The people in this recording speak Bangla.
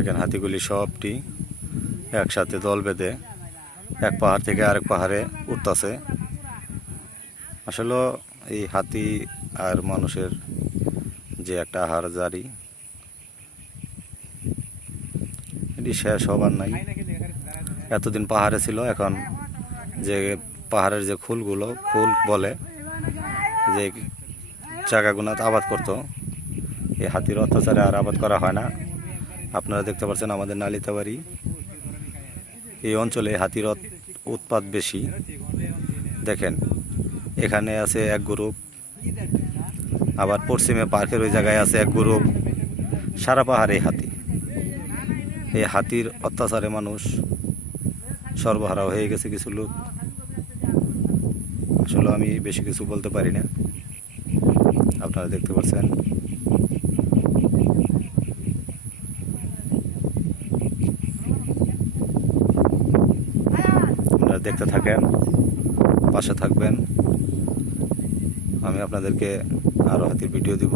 দেখেন হাতিগুলি সবটি একসাথে দল বেঁধে এক পাহাড় থেকে আরেক পাহাড়ে উঠতেছে। আসলে এই হাতি আর মানুষের যে একটা আহার জারি, এটি শেষ হবার নাই। এতদিন পাহাড়ে ছিল, এখন যে পাহাড়ের যে খুল বলে, যে জায়গাগুলোতে আবাদ করতো, এই হাতির অত্যাচারে আর আবাদ করা হয় না। আপনারা দেখতে পাচ্ছেন আমাদের নালিতাবাড়ি এই অঞ্চলে হাতির উৎপাত বেশি। দেখেন এখানে আছে এক গ্রুপ, আবার পশ্চিমে পার্কের ওই জায়গায় আছে এক গ্রুপ। সারা পাহাড়ে হাতি। এই হাতির অত্যাচারে মানুষ সর্বহারা হয়ে গেছে কিছু লোক। আসলে আমি বেশি কিছু বলতে পারি না, আপনারা দেখতে পাচ্ছেন। আপনারা দেখতে থাকেন, পাশে থাকবেন, আমি আপনাদেরকে আরও হাতির ভিডিও দিব।